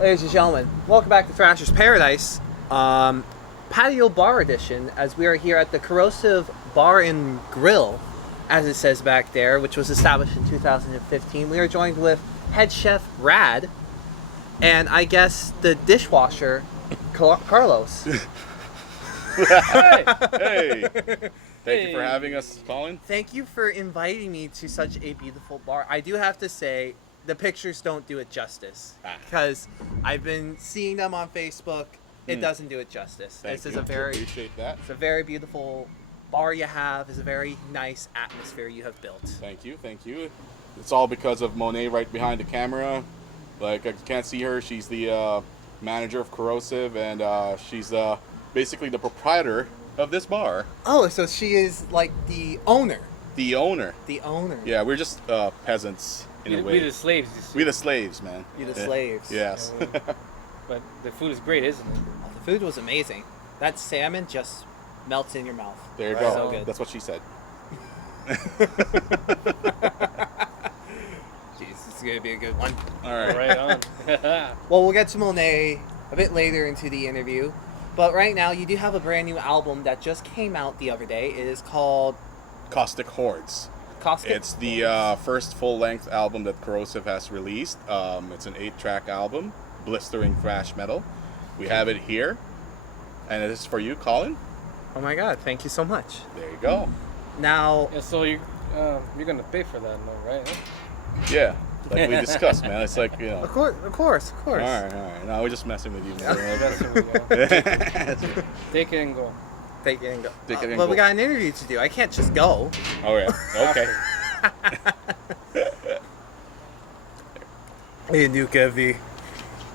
Ladies and gentlemen, welcome back to Thrashers Paradise, patio bar edition, as we are here at the Corrosive Bar and Grill, as it says back there, which was established in 2015. We are joined with head chef Rad, and I guess the dishwasher, Carlos. Hey! Thank you for having us, Colin. Thank you for inviting me to such a beautiful bar. I do have to say, the pictures don't do it justice, because I've been seeing them on Facebook. It doesn't do it justice. Thank you. Appreciate that. It's a very beautiful bar you have. It's a very nice atmosphere you have built. Thank you. It's all because of Monet right behind the camera. Like, I can't see her. She's the manager of Corrosive, and she's basically the proprietor of this bar. Oh, so she is like the owner. The owner. Yeah, we're just peasants in a way. We're the slaves. We're the slaves, man. You're the slaves. Yes. But the food is great, isn't it? Oh, the food was amazing. That salmon just melts in your mouth. There you go. So good. That's what she said. Jeez, this is going to be a good one. All right. Right on. Well, we'll get to Monet a bit later into the interview. But right now, you do have a brand new album that just came out the other day. It is called Caustic Hordes. Caustic. It's the first full-length album that Corrosive has released. It's an 8-track album, blistering thrash metal. We have it here, and this is for you, Colin. Oh my God! Thank you so much. There you go. Now, Yeah, so you're gonna pay for that, no, right? Yeah, like we discussed, man. It's like, you know. of course. All right. No, we're just messing with you, man. That's what we got. Take it and go. take it and go. Take it and but go. we got an interview to do. I can't just go. All right. Okay. Educa-vi.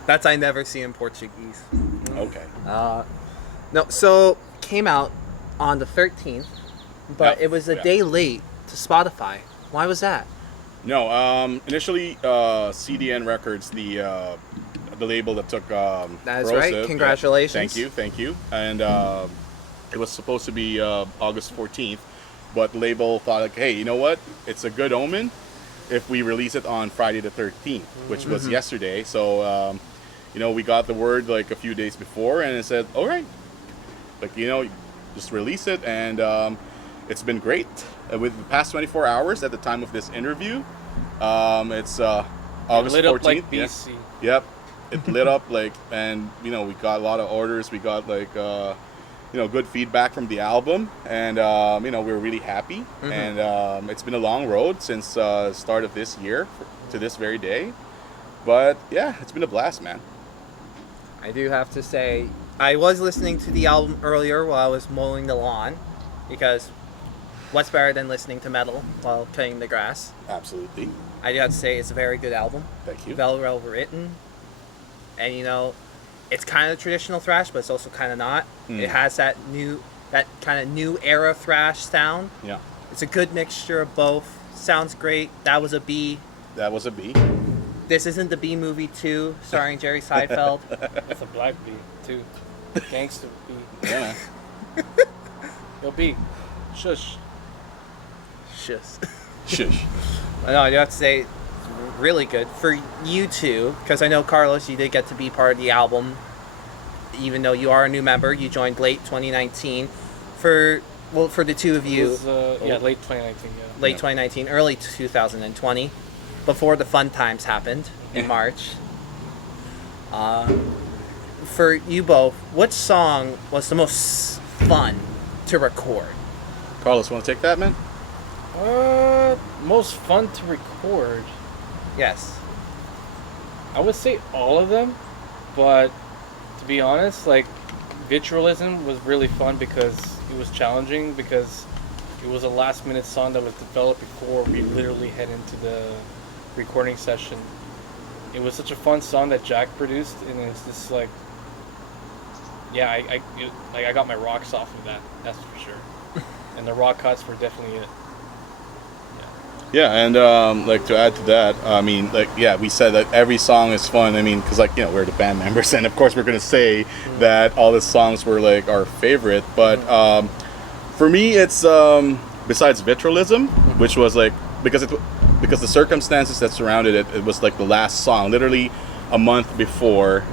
That's I never see in Portuguese. Okay. No, so came out on the 13th, but Yeah, it was a yeah. day late to Spotify. Why was that? No. Initially, CDN Records, the label that took That is Corrosive. right. Congratulations. Thank you. And it was supposed to be August 14th, but the label thought, like, hey, you know what? It's a good omen if we release it on Friday the 13th, which was yesterday. So, we got the word like a few days before, and it said, all right, like, just release it. And it's been great. With the past 24 hours at the time of this interview, it's August Lit 14th. up like yeah. BC. Yep, it lit up like, and we got a lot of orders. We got like good feedback from the album, and we're really happy. And it's been a long road since the start of this year to this very day, but yeah, it's been a blast, man. I do have to say, I was listening to the album earlier while I was mowing the lawn, because what's better than listening to metal while cutting the grass? Absolutely. I do have to say it's a very good album. Thank you. Well written, and it's kind of traditional thrash, but it's also kind of not. It has that kind of new era thrash sound. Yeah, It's a good mixture of both. Sounds great. That was a B. that was a B. This isn't the B movie 2 starring Jerry Seinfeld. That's a black B too. Gangster B. Yeah. Yo B. Shush. Shush. Shush. No, I do have to say, it's really good for you two, because I know, Carlos, you did get to be part of the album, even though you are a new member. You joined late 2019. For the two of It you, was, late 2019. Yeah. late 2019, early 2020, before the fun times happened in March. For you both, what song was the most fun to record? Carlos, want to take that, man? Most fun to record. Yes. I would say all of them, but to be honest, like Vitrialism was really fun because it was challenging, because it was a last minute song that was developed before we literally head into the recording session. It was such a fun song that Jack produced, and it's just like, yeah, I got my rocks off of that. That's for sure. And the rock cuts were definitely it. Yeah, and to add to that, I mean, we said that every song is fun. I mean, because we're the band members, and of course we're gonna say that all the songs were like our favorite. But for me, it's besides Vitrialism, which was like because the circumstances that surrounded it, it was like the last song. Literally, a month before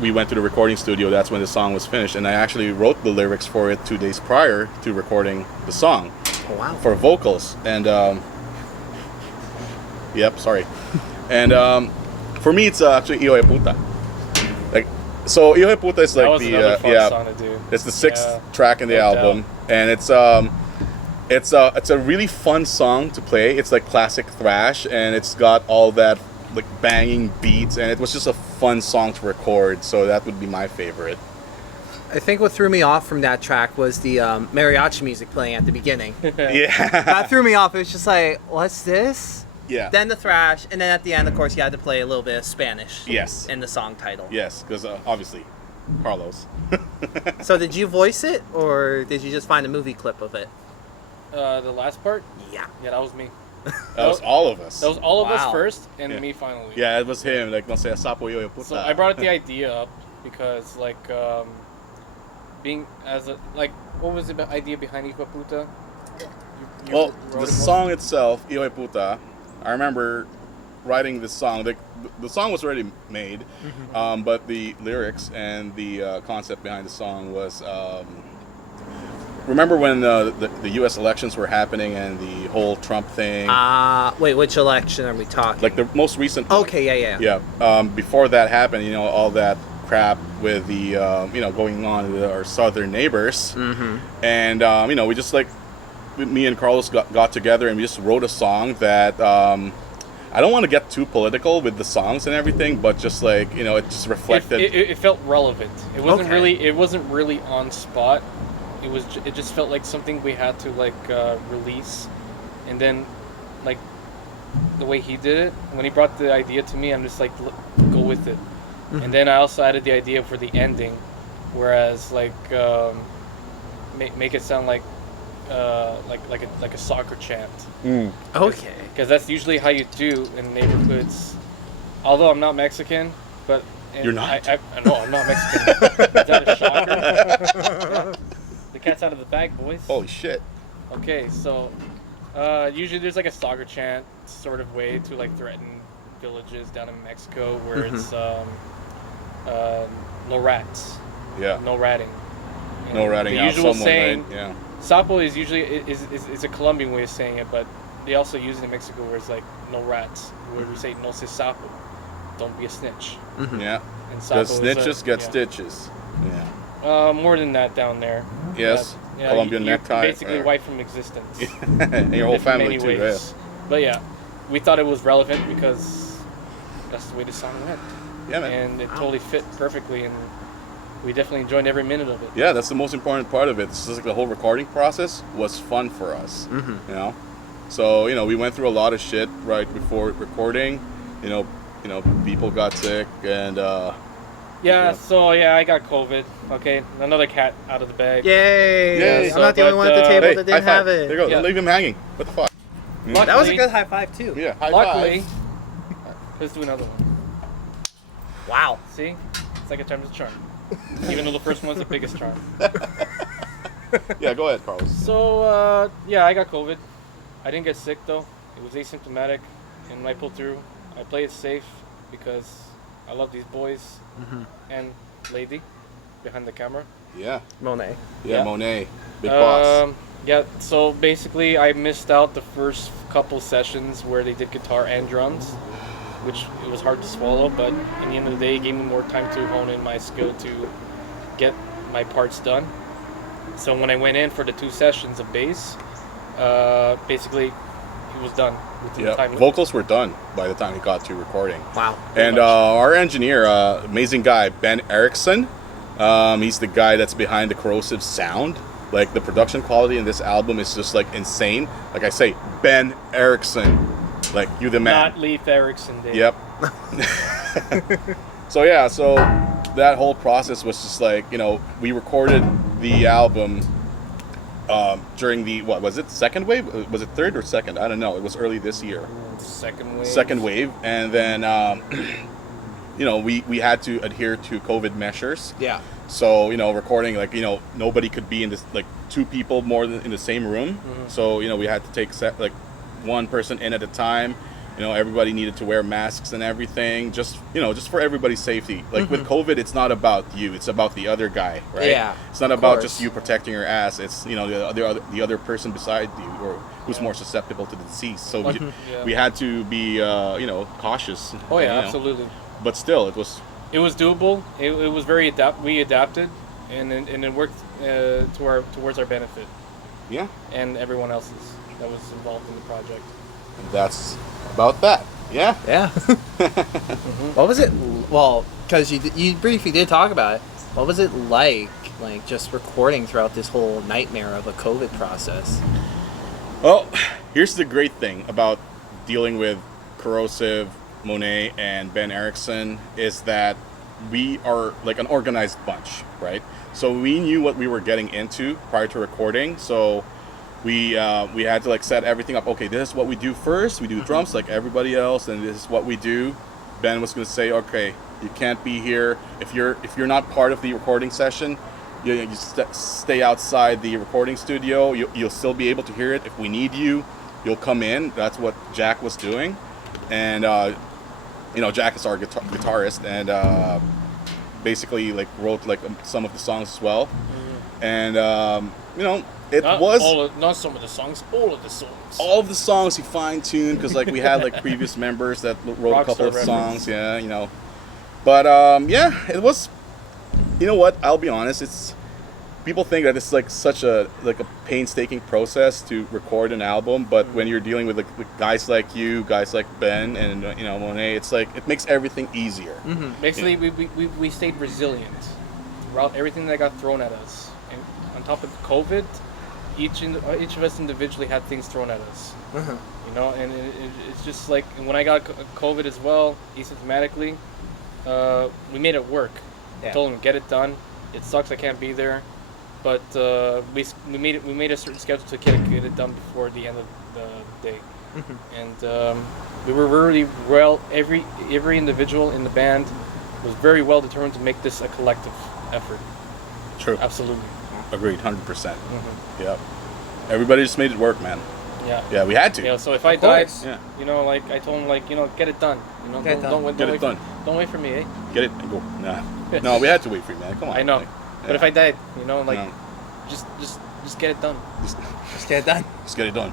we went to the recording studio. That's when the song was finished, and I actually wrote the lyrics for it 2 days prior to recording the song. Oh, wow. For vocals. And yep, sorry. And for me, it's actually Hijo de Puta. Like, so Hijo de Puta is like that was another fun song to do. it's the 6th track in the album, and it's a really fun song to play. It's like classic thrash, and it's got all that like banging beats, and it was just a fun song to record. So that would be my favorite. I think what threw me off from that track was the mariachi music playing at the beginning. Yeah, That threw me off. It was just like, what's this? yeah. Then the thrash, and then at the end, of course, you had to play a little bit of Spanish. Yes. In the song title. Yes, because obviously, Carlos. So did you voice it, or did you just find a movie clip of it? The last part? Yeah. Yeah, that was me. That was all of us. That was all of us Wow. first, and Yeah. me finally. Yeah, it was him. Like, no sé, sapo yo puta. So I brought the idea up because, like, being as a like, what was the idea behind Hijo de Puta? You Well, wrote the it most? song itself, Hijo de Puta, I remember writing this song. The song was already made, but the lyrics and the concept behind the song was. Remember when the U.S. elections were happening and the whole Trump thing? Wait, which election are we talking? Like the most recent one. Okay, yeah. Yeah. Before that happened, all that crap with the, going on with our southern neighbors. Mm-hmm. And, we just me and Carlos got together and we just wrote a song that, I don't want to get too political with the songs and everything, but just it just reflected. It felt relevant. It wasn't Okay. really. It wasn't really on spot. It just felt like something we had to release, and then the way he did it, when he brought the idea to me, I'm just like, go with it. Mm-hmm. And then I also added the idea for the ending, whereas make it sound like a soccer chant, Okay. because that's usually how you do in neighborhoods. Although I'm not Mexican, but You're not? I no, I'm not Mexican. Is that a shocker? The cat's out of the bag, boys. Holy shit. Okay, so usually there's a soccer chant sort of way to threaten villages down in Mexico where it's no rats, Yeah. no ratting. And No ratting the out usual someone, saying, right? Yeah. Sapo is usually is a Colombian way of saying it, but they also use it in Mexico where it's no rats. Where we say no se sapo, don't be a snitch. Yeah. And Because sapo is snitches get yeah. stitches. Yeah. More than that down there. Yes. Yeah, Colombian you're necktie. basically wiped from existence. And your whole in family many too, ways. But yeah, we thought it was relevant because that's the way the song went, yeah. Yeah, man. and it totally fit perfectly, and we definitely enjoyed every minute of it. Yeah, that's the most important part of it. It's just the whole recording process was fun for us. Mm-hmm. So we went through a lot of shit right before recording. People got sick and Yeah, so I got COVID. Okay, another cat out of the bag. Yay! Yay. I'm not the only one at the table hey, that high didn't five. have There it. you go. Yeah. Leave him hanging. What the fuck? Luckily, That was a good high five too. Yeah, high luckily, five. let's do another one. Wow. See, second time's a charm. Even though the first one's the biggest charm. Yeah, go ahead, Carlos. So I got COVID. I didn't get sick though. It was asymptomatic, and I pulled through. I played it safe because I love these boys and lady behind the camera. Yeah. Monet. Yeah, Monet. Big boss. Yeah, so basically I missed out the first couple sessions where they did guitar and drums, which it was hard to swallow, but in the end of the day it gave me more time to hone in my skill to get my parts done. So when I went in for the 2 sessions of bass, basically it was done within the Yeah, time. vocals were done by the time we got to recording. Wow. And much. our engineer, amazing guy, Ben Erickson, he's the guy that's behind the Corrosive sound. Like, the production quality in this album is just, insane. Like I say, Ben Erickson. Like, you the man. Not Leif Erikson, Dave. Yep. So that whole process was just we recorded the album during the, what was it, second wave? Was it third or second? I don't know. It was early this year. Second wave. And then, we had to adhere to COVID measures. Yeah. So, recording, nobody could be in this, 2 people more than in the same room. So, we had to take one person in at a time. You know, everybody needed to wear masks and everything, just for everybody's safety. Like with COVID, it's not about you; it's about the other guy, right? Yeah, it's not about just you protecting your ass. It's the other person beside you, or who's more susceptible to the disease. So we had to be cautious. Oh yeah, absolutely. But still, it was doable. It was very we adapted, and it worked towards our benefit. Yeah. And everyone else's that was involved in the project. And that's about that. Yeah. Yeah. What was it? Well, because you briefly did talk about it. What was it like just recording throughout this whole nightmare of a COVID process? Well, here's the great thing about dealing with Korrosive, Monet, and Ben Erickson is that we are like an organized bunch, right? So we knew what we were getting into prior to recording. So we had to set everything up. Okay, this is what we do first. We do drums like everybody else, and this is what we do. Ben was going to say, okay, you can't be here if you're not part of the recording session. You stay outside the recording studio. You'll still be able to hear it. If we need you, you'll come in. That's what Jack was doing, and Jack is our guitarist, and basically wrote some of the songs as well, and not some of the songs, all of the songs. All of the songs he fine-tuned because we had previous members that wrote a couple of songs, But it was. You know what? I'll be honest. It's people think that it's such a painstaking process to record an album, but when you're dealing with guys like you, guys like Ben, and Monet, it's it makes everything easier. Mm-hmm. Basically, we stayed resilient throughout everything that got thrown at us, and on top of COVID, each of us individually had things thrown at us. And it's just when I got COVID as well, asymptomatically, we made it work. I told him, get it done. It sucks I can't be there, but we made a certain schedule to get it done before the end of the day. And we were really well. Every individual in the band was very well determined to make this a collective effort. True. Absolutely. Agreed. 100%. Yeah. Everybody just made it work, man. Yeah. Yeah, we had to. Yeah. So if I died, yeah. I told him, get it done. Don't wait for me, eh? Get it and go. Nah. No, we had to wait for you, man. Come on. I know. But if I died, just get it done. Just get it done. Just get it done.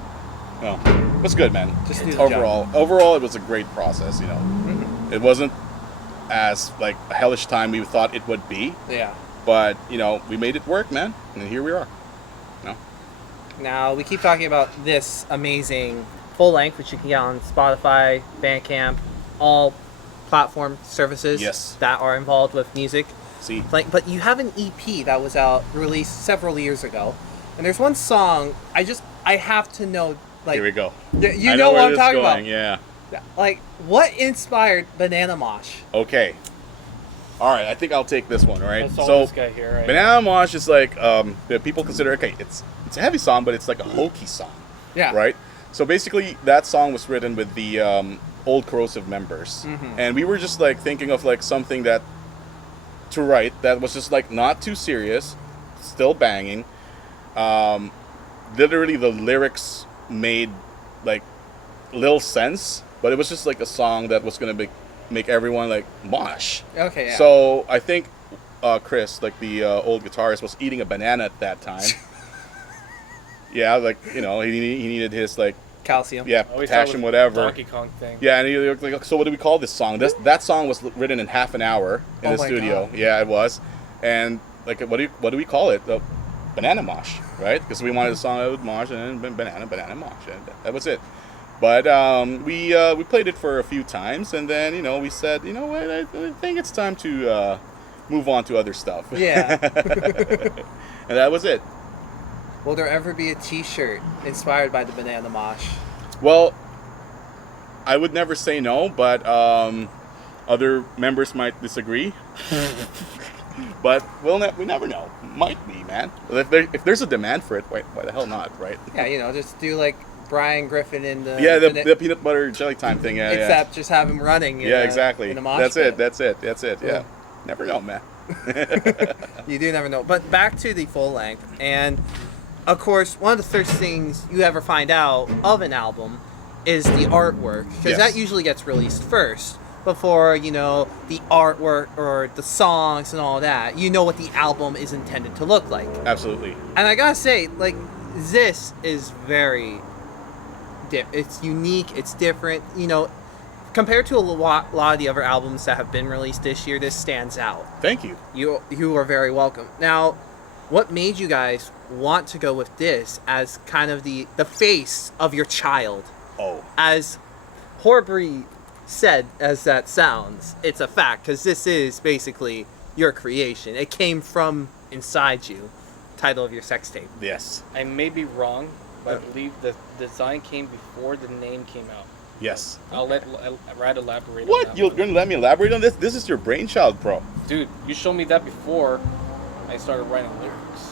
No, it's good, man. Just do the job. Overall, it was a great process. It wasn't as a hellish time we thought it would be. Yeah. But we made it work, man, and here we are. Now we keep talking about this amazing full length, which you can get on Spotify, Bandcamp, all platform services that are involved with music. See, but you have an EP that was released several years ago, and there's one song I have to know. Here we go. You know what I'm talking about? Yeah. What inspired Banana Mosh? Okay. All right, I think I'll take this one. All right. So this guy here, right? Banana Mosh is people consider it's a heavy song, but it's a hokey song. Yeah. Right. So basically, that song was written with the old Korrosive members, and we were just thinking of something that to write that was just not too serious, still banging. Literally, the lyrics made little sense, but it was just a song that was gonna make everyone mosh. Okay. Yeah. So I think Chris, the old guitarist, was eating a banana at that time. Yeah, he needed his calcium. Yeah, potassium, whatever. Donkey Kong thing. Yeah, and he was so what do we call this song? That song was written in half an hour in the studio. God. Yeah, it was. And what do we call it? The Banana Mosh, right? Because we wanted a song that would mosh and then banana mosh. And that was it. But we played it for a few times, and then we said, you know what, I think it's time to move on to other stuff. Yeah. And that was it. Will there ever be a T-shirt inspired by the Banana Mosh? Well, I would never say no, but other members might disagree. But we never know. Might be, man. If there's a demand for it, why the hell not, right? Yeah, just do Brian Griffin in the the peanut butter jelly time thing. Yeah, except just have him running. Exactly. In a mosh pit. That's it. Cool. Yeah. Never know, man. You do never know. But back to the full length, and of course, one of the first things you ever find out of an album is the artwork, because Yes. that usually gets released first before, you know, the artwork or the songs and all that. You know what the album is intended to look like. Absolutely. And I gotta say, like, this is very it's unique, it's different, you know, compared to a lot of the other albums that have been released this year. This stands out. Thank you. You are very welcome. Now, what made you guys want to go with this as kind of the face of your child? Oh. As horribly said as that sounds, it's a fact, because this is basically your creation. It came from inside you. Title of your sex tape. Yes. I may be wrong, but I believe the design came before the name came out. Yes. I'll let Rad elaborate on What? that You're one. going to let me elaborate on this? This is your brainchild, bro. Dude, you showed me that before I started writing lyrics.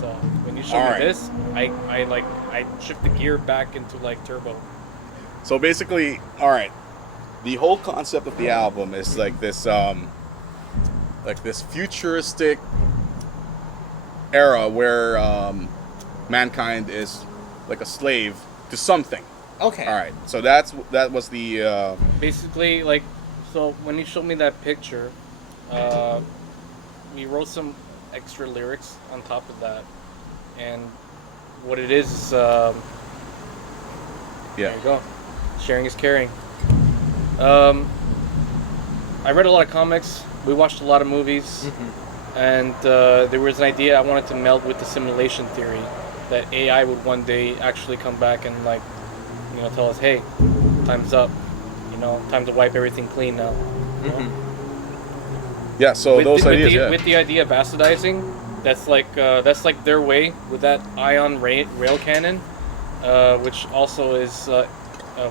So when you showed Alright. me this, I shift the gear back into like turbo. So basically, all right, the whole concept of the album is like this futuristic era where mankind is like a slave to something. Okay. All right, so that was the Basically, like, so when you showed me that picture, we wrote some extra lyrics on top of that, and what it is, there you go. Sharing is caring. I read a lot of comics. We watched a lot of movies, and there was an idea I wanted to meld with the simulation theory that AI would one day actually come back and like, you know, tell us, hey, time's up. You know, time to wipe everything clean now. You know? Yeah. So those ideas, with the idea of acidizing, that's like their way with that ion rail cannon, which also is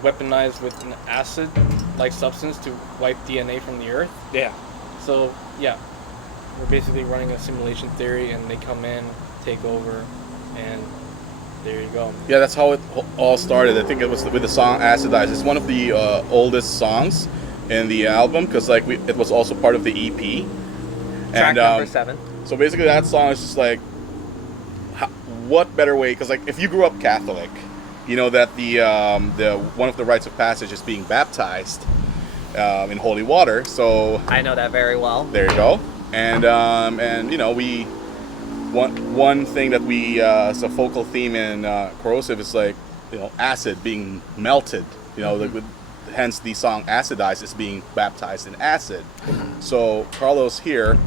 weaponized with an acid-like substance to wipe DNA from the Earth. Yeah. So yeah, we're basically running a simulation theory, and they come in, take over, and there you go. Yeah, that's how it all started. I think it was with the song "Acidize." It's one of the oldest songs in the album because like it was also part of the EP. Track number 7. So basically, that song is just like, what better way? Because like, if you grew up Catholic, you know that the one of the rites of passage is being baptized in holy water. So I know that very well. there you go. And you know one thing that we as a focal theme in Corrosive is like, you know, acid being melted. You know, hence the song "Acidize" is being baptized in acid. So Carlos here.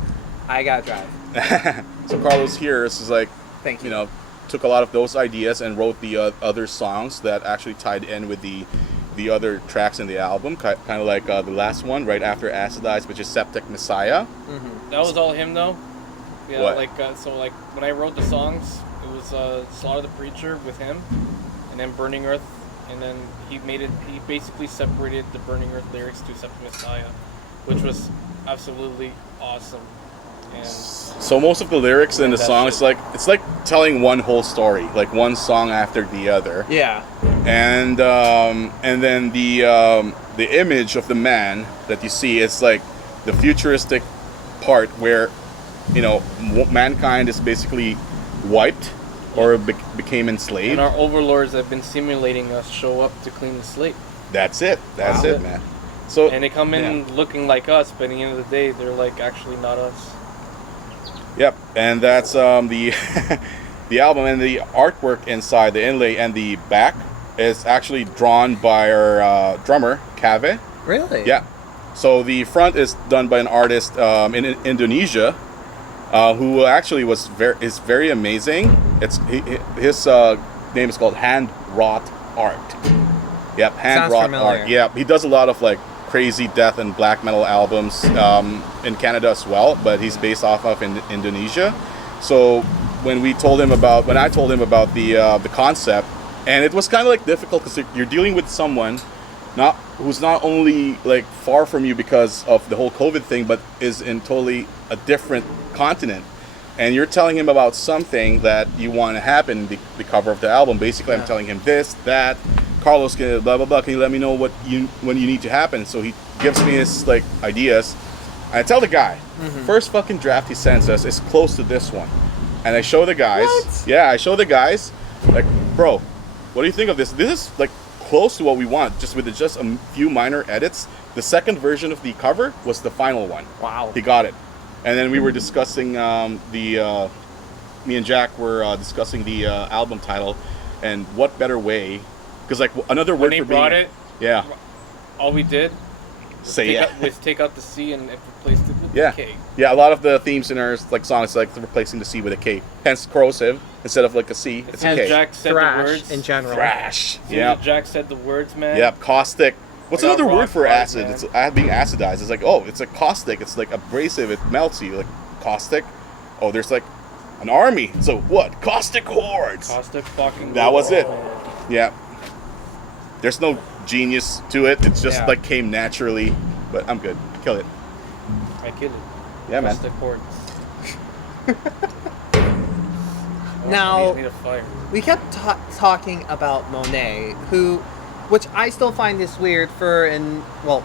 I gotta drive. So Carlos here is like, Thank you. you know, took a lot of those ideas and wrote the other songs that actually tied in with the other tracks in the album, kind of like the last one right after Acidize, which is Septic Messiah. That was all him though. Yeah, What? like so like when I wrote the songs, it was Slaughter the Preacher with him, and then Burning Earth, and then he basically separated the Burning Earth lyrics to Septic Messiah, which was absolutely awesome. And So most of the lyrics in the That song, shit. it's like telling one whole story, like one song after the other. Yeah. And then the image of the man that you see is like the futuristic part where, you know, mankind is basically wiped or became enslaved. and our overlords that have been simulating us show up to clean the slate. That's it. That's Wow. it, man. So And they come in looking like us, but at the end of the day, they're like actually not us. Yep, and that's the the album, and the artwork inside, the inlay and the back is actually drawn by our drummer Kave. Really? Yeah. So the front is done by an artist in Indonesia, who actually is very amazing. His name is called Hand Wrought Art. Yep, Hand Sounds Wrought familiar. Art. Yeah, he does a lot of like crazy death and black metal albums in Canada as well, but he's based off of in Indonesia. So when I told him about the concept, and it was kind of like difficult because you're dealing with someone who's not only like far from you because of the whole COVID thing, but is in totally a different continent, and you're telling him about something that you want to happen in the cover of the album. Basically, I'm telling him this, that. Carlos, can blah blah blah. Can you let me know when you need to happen? So he gives me his like ideas. I tell the guy, first fucking draft he sends us is close to this one, and I show the guys. What? Yeah, I show the guys. Like, bro, what do you think of this? This is like close to what we want, just with just a few minor edits. The second version of the cover was the final one. Wow. He got it. And then we were discussing me and Jack were discussing the album title, and what better way, because like another word When they for brought being, it, yeah, all we did say yeah. take out the C and replaced it with Yeah. the K. Yeah, a lot of the themes in our like songs like replacing the C with a K. Hence corrosive instead of like a C, it's a As K. Jack said Thrash the words. in general. Thrash. As Yeah. Jack said the words, man. Yeah. Caustic. What's I got another word rock for hard, acid? man. It's being acidized. It's like, oh, it's a caustic. It's like abrasive. It melts you. Like caustic. Oh, there's like an army. So what? Caustic hordes. Caustic fucking. That was it. man. Yeah. There's no genius to it. It's just Yeah. like came naturally. But I'm good. Kill it. I killed it. Yeah, man. Caustic hordes. Now- I need a fire. We kept talking about Monet, which I still find this weird for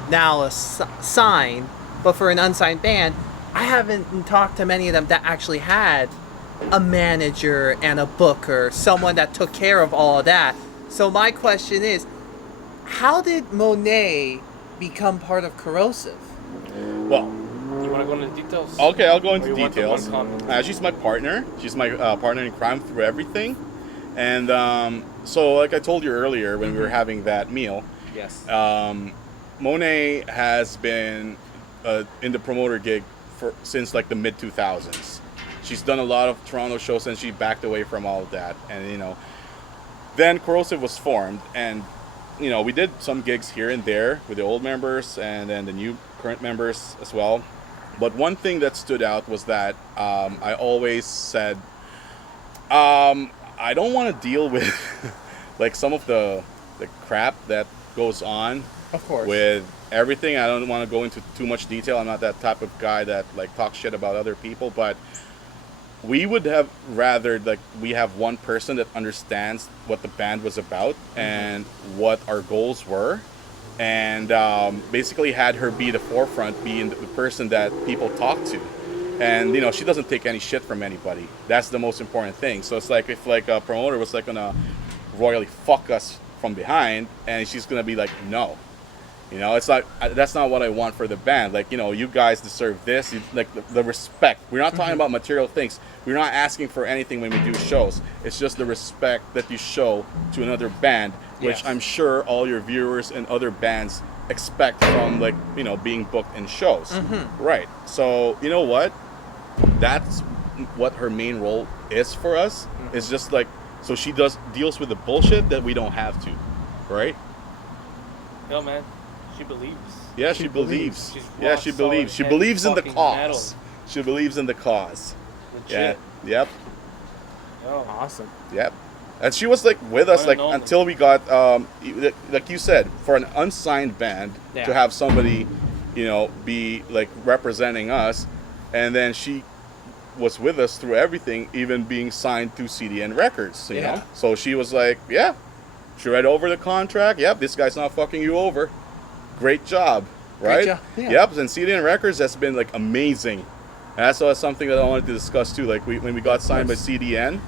now a sign, but for an unsigned band, I haven't talked to many of them that actually had a manager and a booker, someone that took care of all of that. So my question is, how did Monet become part of Corrosive? Well, You want to go into details? okay, I'll go Or into you want the details. one comment? She's my partner. She's my partner in crime through everything. And so, like I told you earlier when we were having that meal, Yes. Monet has been in the promoter gig since like the mid 2000s. She's done a lot of Toronto shows and she backed away from all of that. And then Corrosive was formed, and we did some gigs here and there with the old members and then the new current members as well. But one thing that stood out was that I always said, I don't want to deal with like some of the crap that goes on Of course. with everything. I don't want to go into too much detail. I'm not that type of guy that like talks shit about other people, but we would have rather like we have one person that understands what the band was about and what our goals were, and basically had her be the forefront, being the person that people talk to. And she doesn't take any shit from anybody. That's the most important thing. So it's like if like a promoter was like gonna royally fuck us from behind, and she's gonna be like, no, it's not. That's not what I want for the band. Like you guys deserve this. Like the respect. We're not talking about material things. We're not asking for anything when we do shows. It's just the respect that you show to another band, which Yes. I'm sure all your viewers and other bands expect from like being booked in shows. Right. So you know what? That's what her main role is for us. It's just like so she deals with the bullshit that we don't have to, right? No, man. She believes. Yeah, she believes. She's Yeah, rock she believes. solid She and believes in the fucking cause. metal. She believes in the cause. Legit. Yeah. Yep. Oh. Awesome. Yep. And she was like with us One like and only. until we got like you said, for an unsigned band Yeah. to have somebody, be like representing us, and then she was with us through everything, even being signed to CDN Records, you Yeah. know. So she was like, yeah, she read over the contract. Yep, this guy's not fucking you over. Great job, right? job, yeah. Yep, and CDN Records has been like amazing. And that's something that I wanted to discuss too. Like when we got signed by CDN.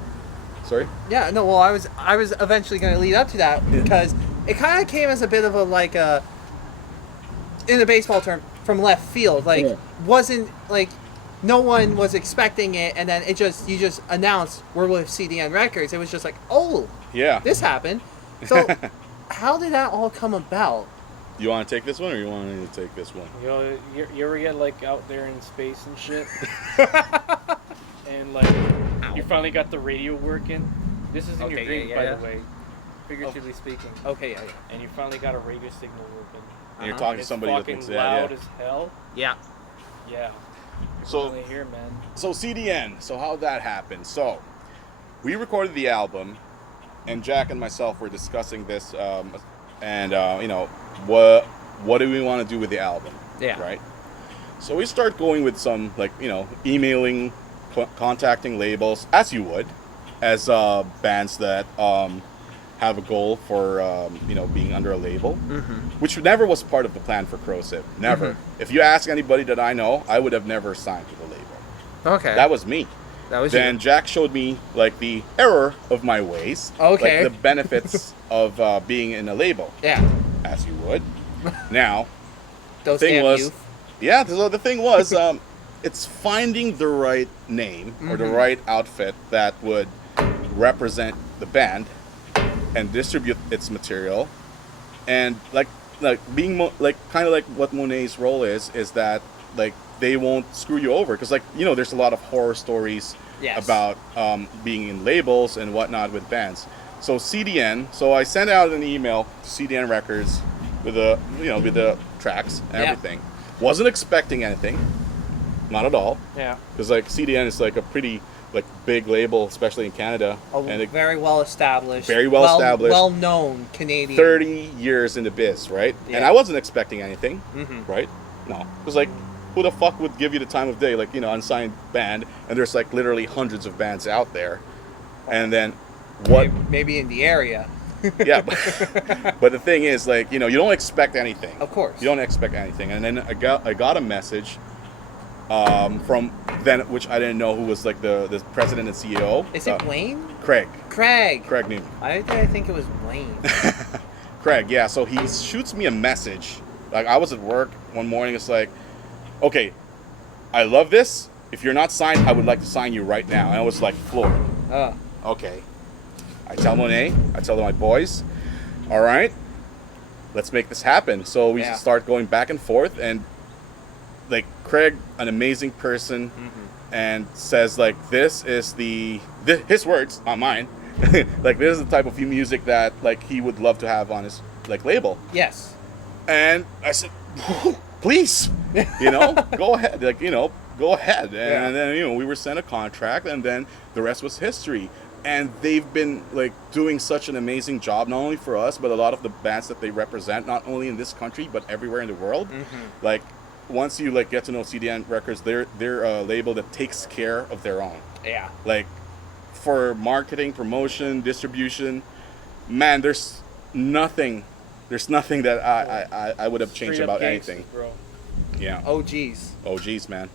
Sorry. Yeah, no, well, I was eventually going to lead up to that because it kind of came as a bit of a in the baseball term, from left field. Like, Yeah. wasn't like no one was expecting it, and then you just announced we're with CDN Records. It was just like, oh, Yeah. this happened. So, how did that all come about? You want to take this one, or you want me to take this one? You ever get like out there in space and shit, and like you finally got the radio working. This is in your Okay, dream, yeah, by yeah. the way, figuratively speaking. Okay, yeah, And you finally got a radio signal working. And you're Uh-huh. talking to It's somebody that fucking thinks, loud yeah. as hell. yeah. Yeah. So, Finally here, man. so CDN. So how that happened? So, we recorded the album, and Jack and myself were discussing this, and what do we want to do with the album? Yeah. Right. So we start going with some emailing, contacting labels as you would, as bands that have a goal for being under a label, which never was part of the plan for Corrosive. Never. If you ask anybody that I know, I would have never signed to the label. Okay. That was me. That was Then you. Jack showed me like the error of my ways. Okay. Like the benefits of being in a label, Yeah. as you would. Now, Those thing damn was, youth. yeah. So the thing was, it's finding the right name or the right outfit that would represent the band and distribute its material, and like being like kind of like what Monet's role is that like they won't screw you over, because like there's a lot of horror stories Yes. about being in labels and whatnot with bands. So CDN, so I sent out an email to CDN Records with the with the tracks and Yeah. everything. Wasn't expecting anything, not at all, Yeah. because like CDN is like a pretty like big label, especially in Canada, and it, Very well established. Very well established. Well known Canadian. 30 years in the biz, right? Yeah. And I wasn't expecting anything, Mhm. right? No, it was like, who the fuck would give you the time of day, like unsigned band, and there's like literally hundreds of bands out there, and then what? Maybe in the area. Yeah, but the thing is, like you don't expect anything. Of course. You don't expect anything, and then I got a message from then, which I didn't know who was like the president and CEO. Is it Wayne? Craig Craig. Newman. I think it was Wayne. Craig, yeah. So he shoots me a message. Like I was at work one morning. It's like, okay, I love this. If you're not signed, I would like to sign you right now. And I was like floored. Okay. I tell Monet. I tell my boys. All right, let's make this happen. So we start going back and forth, and like Craig, an amazing person, and says like this is his words, not mine. Like this is the type of music that like he would love to have on his like label. Yes. And I said, please, go ahead, like go ahead. And then we were sent a contract, and then the rest was history. And they've been like doing such an amazing job, not only for us, but a lot of the bands that they represent, not only in this country but everywhere in the world. Like once you like get to know CDN Records, they're a label that takes care of their own. Yeah. Like for marketing, promotion, distribution, man, there's nothing that I would have changed Straight up about gangsters, anything. bro. Yeah. Oh geez. Oh geez, man.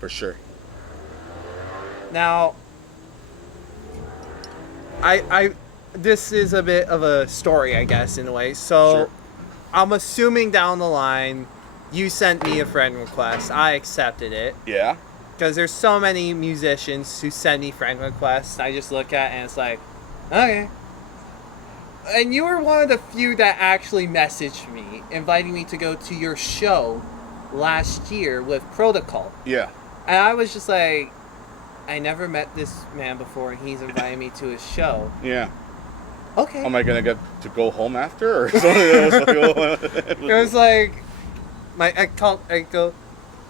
For sure. Now, I this is a bit of a story, I guess, in a way. So, Sure. I'm assuming down the line, you sent me a friend request. I accepted it Yeah. because there's so many musicians who send me friend requests. I just look at it and it's like, okay. And you were one of the few that actually messaged me, inviting me to go to your show last year with Protocol. Yeah. And I was just like, I never met this man before, and he's inviting me to his show. Yeah. Okay. Am I gonna get to go home after or something? It It was like, I go,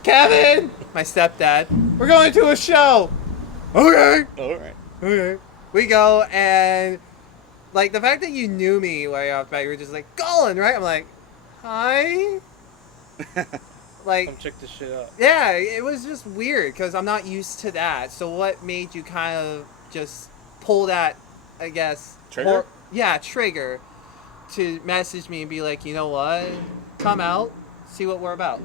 Kevin, my stepdad, we're going to a show. Okay. All right. Okay. We go, and like the fact that you knew me way off back, you were just like, Colin, right? I'm like, hi. Like, Come check this shit out. yeah, it was just weird because I'm not used to that. So what made you kind of just pull that, I guess, Trigger? trigger to message me and be like, you know what, come out, see what we're about.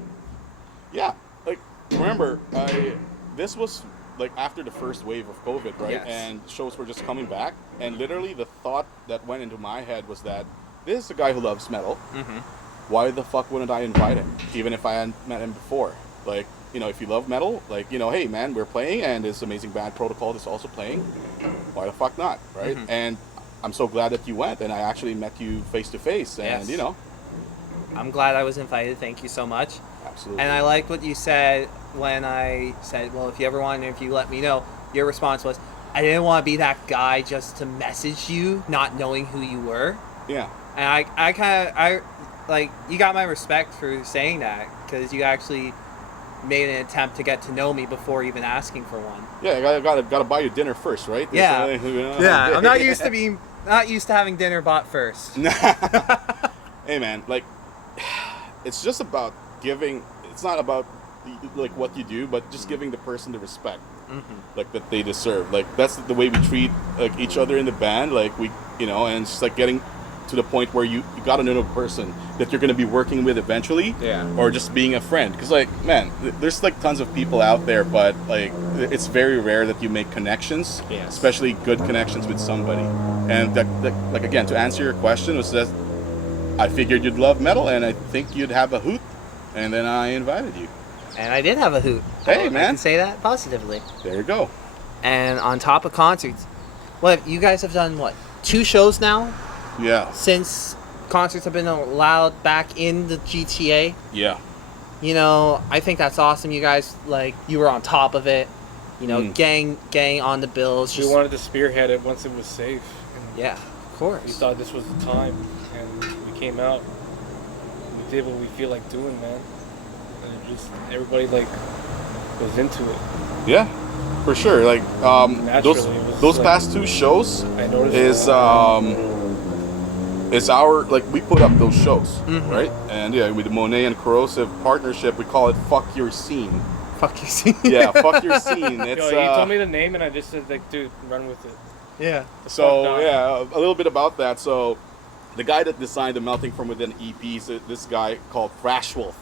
Yeah. Like remember, this was like after the first wave of COVID, right? Yes. And shows were just coming back, and literally the thought that went into my head was that this is a guy who loves metal. Mm-hmm. Why the fuck wouldn't I invite him, even if I hadn't met him before? Like, if you love metal, like, hey man, we're playing, and this amazing band Protocol is also playing. Why the fuck not, right? Mhm. And I'm so glad that you went, and I actually met you face to face, and Yes. I'm glad I was invited. Thank you so much. Absolutely. And I liked what you said when I said, well, if you ever want an interview, let me know. Your response was, I didn't want to be that guy just to message you, not knowing who you were. Yeah. And I you got my respect for saying that, because you actually made an attempt to get to know me before even asking for one. Yeah, I gotta buy you dinner first, right? Yeah. Yeah, I'm not used to having dinner bought first. Hey man, like, it's just about giving. It's not about like what you do, but just giving the person the respect like that they deserve. Like that's the way we treat like each other in the band. Like we, and it's just like getting to the point where you got to know the person that you're going to be working with eventually, Yeah. or just being a friend. Because like, man, there's like tons of people out there, but like it's very rare that you make connections, Yes. especially good connections with somebody. And like again, to answer your question, was that I figured you'd love metal, and I think you'd have a hoot, and then I invited you. And I did have a hoot. Hey, I man. can say that positively. There you go. And on top of concerts, what you guys have done? What 2 shows now Yeah. since concerts have been allowed back in the GTA? Yeah. You know, I think that's awesome. You guys like you were on top of it. You know, gang on the bills. We Just, wanted to spearhead it once it was safe. And yeah, of we course. thought this was the time, and we came out. We did what we feel like doing, man. And it just everybody like goes into it. Yeah, for sure. Like Naturally, it was those like- past 2 shows I noticed is our like we put up those shows, Mhm. right? And yeah, with the Monet and Korrosive partnership, we call it "Fuck Your Scene." Fuck you, see. Yeah, fuck your scene. It's Yo, you told me the name, and I just said like, dude, run with it. Yeah. so Fuck yeah, a little bit about that. So the guy that designed the Melting from Within EP is this guy called Thrashwolf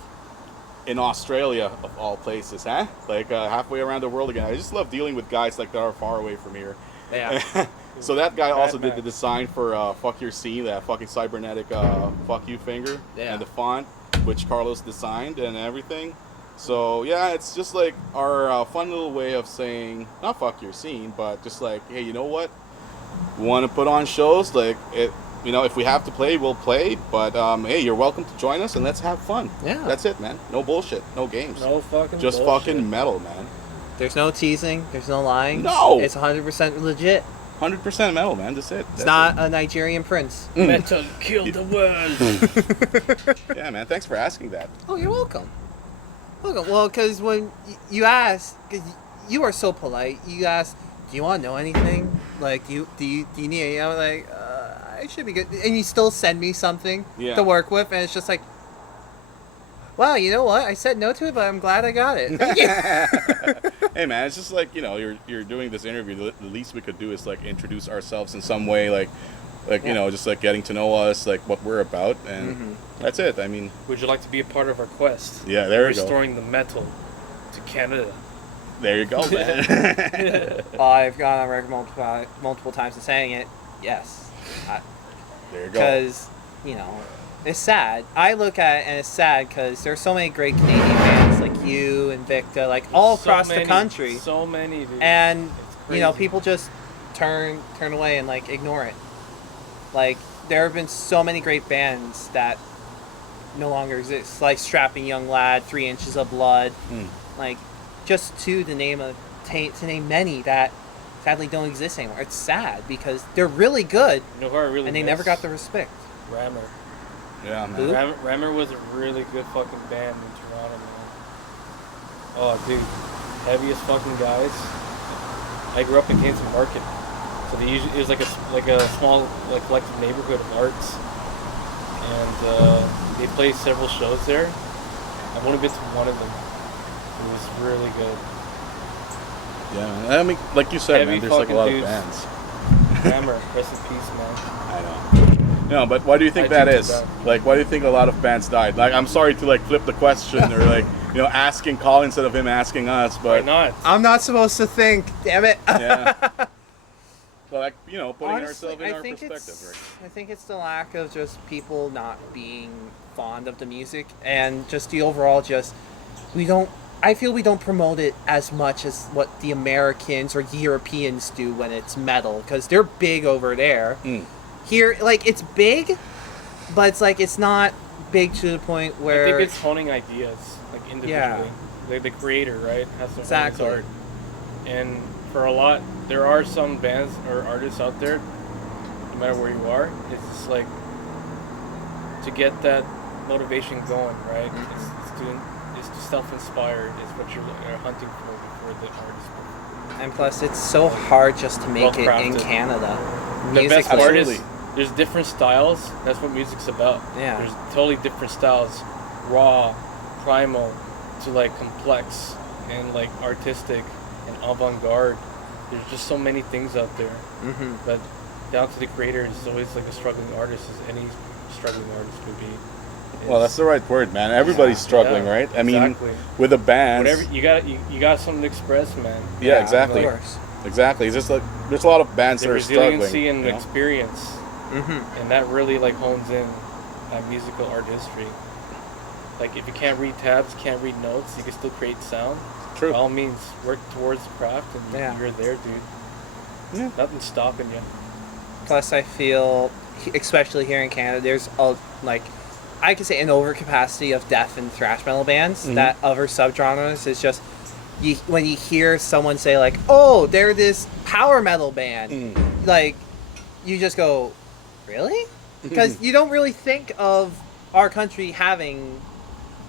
in Australia, of all places, huh? Like halfway around the world again. I just love dealing with guys like that are far away from here. Yeah. So that guy also did Max. the design for Fuck Your Scene, that fucking cybernetic fuck you finger, Yeah. and the font, which Carlos designed and everything. So yeah, it's just like our fun little way of saying, not fuck your scene, but just like, hey, you know what? We want to put on shows, like, it. You know, if we have to play, we'll play, but hey, you're welcome to join us and let's have fun. Yeah. That's it, man. No bullshit, no games. No fucking Just bullshit. fucking metal, man. There's no teasing. There's no lying. No! It's 100% legit. 100% metal, man. That's it. It's not a Nigerian prince. Metal killed the world. Yeah, man. Thanks for asking that. Oh, you're welcome. Welcome. Well, because when you ask, because you are so polite, you ask, do you want to know anything? Like, do you need? I'm like, I should be good. And you still send me something Yeah. to work with, and it's just like, wow, you know what? I said no to it, but I'm glad I got it. Hey, man, it's just like, you know, you're doing this interview. The least we could do is like introduce ourselves in some way, like Yeah. you know, just like getting to know us, like what we're about, and that's it. I mean, Would you like to be a part of our quest? yeah, there you go. Restoring the metal to Canada. There you go, man. Well, I've gone on record multiple times in saying it. Yes. There you go. Because, you know, it's sad. I look at it and it's sad because there's so many great Canadian bands like you and Victor, like all So across many, the country. So many, dude. And, It's you know, crazy. people just turn away and, like, ignore it. Like, there have been so many great bands that no longer exist. Like Strapping Young Lad, 3 Inches of Blood. Like, just to name many that sadly don't exist anymore. It's sad because they're really good You know who I really and they miss? never got the respect. Rammer. Yeah, man. Who? Rammer was a really good fucking band in Toronto, man. Oh, dude. Heaviest fucking guys. I grew up in Kingston Market. So they usually, it was like a small like collective neighborhood of arts. And they played several shows there. I've only been to one of them. It was really good. Yeah, man. I mean, like you said, Heavy man, there's like a fucking lot dudes. of bands. Rammer, rest in peace, man. I know. No, but why do you think I that do is? too, Like, why do you think a lot of bands died? Like, I'm sorry to like flip the question or like, you know, asking Colin instead of him asking us, Why but not? I'm not supposed to think, damn it. yeah. But like, you know, putting Honestly, ourselves in I our think perspective, it's right? I think it's the lack of just people not being fond of the music and just the overall I feel we don't promote it as much as what the Americans or Europeans do when it's metal because they're big over there. Here, like, it's big, but it's like it's not big to the point I where think it's honing ideas, like individually. Yeah. Like the creator, right, has to Exactly. hone his art. And for a lot, there are some bands or artists out there, no matter where you are, it's just like to get that motivation going, right? It's to self-inspired is what you're hunting for before the artist. and plus it's so hard just to make it in Well-crafted. Canada. The Music best part absolutely. is there's different styles. That's what music's about. Yeah. There's totally different styles, raw, primal, to like complex and like artistic and avant-garde. There's just so many things out there. Mhm. But down to the creator, it's always like a struggling artist, as any struggling artist would be. Well, that's the right word, man. Everybody's struggling, yeah, right? I mean, exactly. with the bands. Whatever you got something to express, man. Yeah, exactly. Of course. Exactly. It's just like there's a lot of bands The that are struggling. resiliency and you know? experience, Mm-hmm. and that really like hones in that musical art history. Like if you can't read tabs, can't read notes, you can still create sound. True. By all means, work towards the craft, and Yeah. you're there, dude. Yeah. Nothing's stopping you. Plus, I feel, especially here in Canada, there's I could say an overcapacity of death and thrash metal bands. That other subgenres is just, when you hear someone say like, "Oh, they're this power metal band," like, you just go, "Really?" Because you don't really think of our country having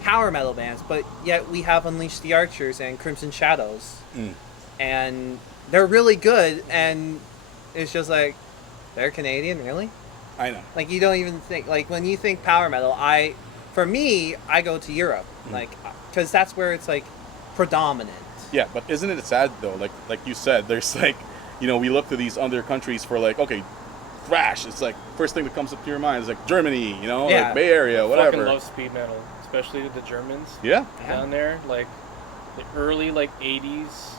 power metal bands, but yet we have Unleash the Archers and Crimson Shadows, and they're really good. And it's just like, they're Canadian, really? I know. Like, you don't even think, like, when you think power metal, for me, I go to Europe, like, because that's where it's like predominant. Yeah, but isn't it sad though? Like you said, there's like, we look to these other countries for like, okay, thrash. It's like first thing that comes up to your mind is like Germany, Yeah. like Bay Area, I whatever. fucking love speed metal, especially the Germans Yeah. down there. Like the early like 80s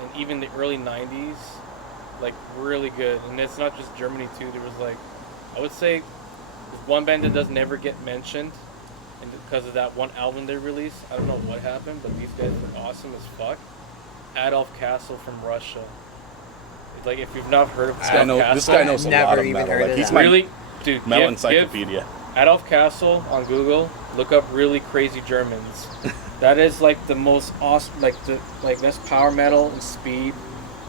and even the early 90s, like really good. And it's not just Germany too. There was like, I would say, there's one band that does never get mentioned, and because of that one album they released, I don't know what happened, but these guys were awesome as fuck. Adolf Castle from Russia. Like if you've not heard of I know Castle, this guy knows a Never lot of even metal. heard Like of he's that. my really, dude, metal give encyclopedia. Adolf Castle on Google. Look up really crazy Germans. That is like the most awesome, that's power metal and speed.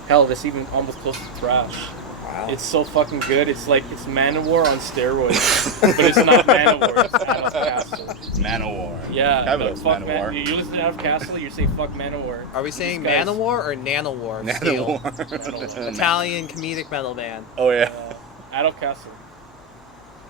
Hell, that's even almost close to thrash. Wow. It's so fucking good. It's like it's Manowar on steroids, but it's not Manowar. It's Adolf Castle. Manowar. Yeah, Have but those fuck Manowar. You listen to Adolf Castle, you say fuck Manowar. Are we saying These guys- Manowar or Nanowar? Steel? Manowar. Italian comedic metal band. Oh yeah. Adolf Castle.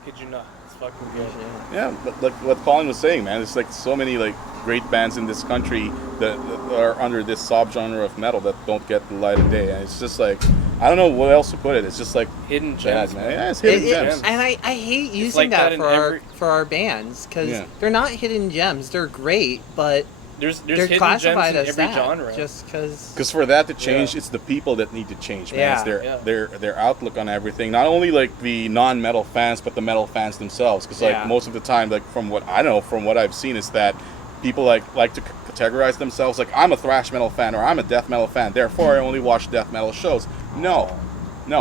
Kid you not. It's fucking good. Yeah, but like what Colin was saying, man, it's like so many like great bands in this country that are under this subgenre of metal that don't get the light of day, and it's just like I don't know what else to put it. It's just like Hidden bad, gems, man. man. Yeah, it's hidden It- gems. and I hate using like that that in for every- our bands, because Yeah. they're not hidden gems. They're great, but There's they're hidden classified gems as in every that genre. just because. Because for that to change, Yeah. it's the people that need to change, man. Yeah. It's their, Yeah. their outlook on everything. Not only like the non-metal fans, but the metal fans themselves. Because like Yeah. most of the time, like from what I know, from what I've seen, is that people like to categorize themselves like I'm a thrash metal fan or I'm a death metal fan. Therefore, I only watch death metal shows. No.